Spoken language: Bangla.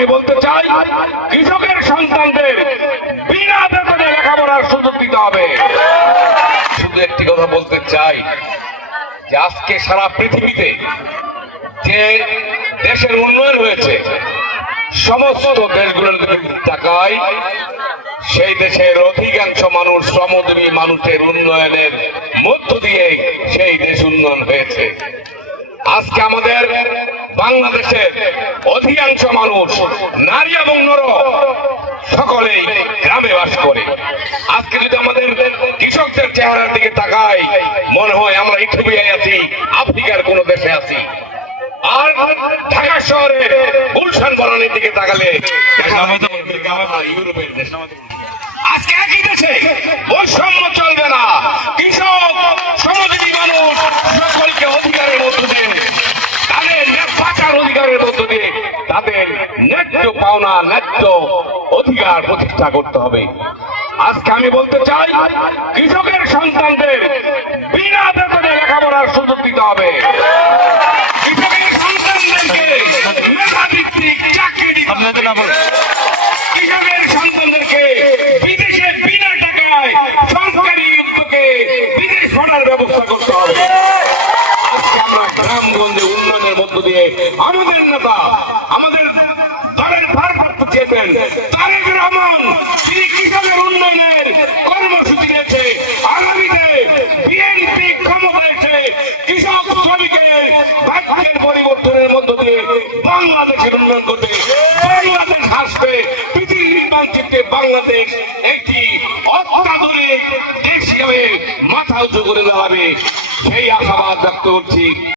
আমি বলতে চাই, কৃষকের সন্তানদের বিনা বেতনে লেখাপড়ার সুযোগ দিতে হবে। শুধু একটি কথা বলতে চাই, যে আজকে সারা পৃথিবীতে যে দেশের উন্নয়ন হয়েছে, সমস্ত দেশগুলোর তাকায় সেই দেশের অধিকাংশ মানুষ শ্রমজীবী মানুষের উন্নয়নের মধ্য দিয়ে সেই দেশ উন্নয়ন হয়েছে। আজকে আমাদের বাংলাদেশের অধিকাংশ মানুষ, নারী এবং নর, সকলেই গ্রামে বাস করে। আজকে যদি আমাদের কৃষকদের চেহারার দিকে তাকাই, মনে হয় আমরা ইথিওপিয়ায় আছি, আফ্রিকার কোন দেশে আছি। আর ঢাকা শহরে গুলশান বনানির দিকে তাকালে ইউরোপের দেশ আজকে একই দেশে বৈষম্য পাওনা ন্যায্য অধিকার প্রতিষ্ঠা করতে হবে। আজকে আমি বলতে চাই কৃষকের সন্তানদের বিনা বেতনে লেখাপড়ার সুযোগ দিতে হবে। কৃষকের সন্তানদেরকে মেধাভিত্তিক চাকরি দিতে হবে। কৃষকের সন্তানদেরকে বিদেশে বিনা টাকায় সরকারি উদ্যোগে বিদেশ পাঠানোর ব্যবস্থা করতে হবে। আজকে আমরা গ্রামগঞ্জে উন্নয়নের মধ্য দিয়ে আমাদের নেতা আমাদের ভারপ্রাপ্ত তারেক রহমান তিনি কৃষকের উন্নয়নের কর্মসূচি নিয়েছে। আগামীতে বিএনপি ক্ষমতা কৃষক শ্রমিকের ভাগ্যের পরিবর্তনের মধ্য দিয়ে বাংলাদেশের উন্নয়ন করবে বাংলাদেশ আসবে। পৃথিবীর মানচিত্রে বাংলাদেশ একটি অত্যাধুনিক দেশ হিসাবে মাথা উঁচু করে দাঁড়াবে। সেই আশাবাদ ব্যক্ত করছি।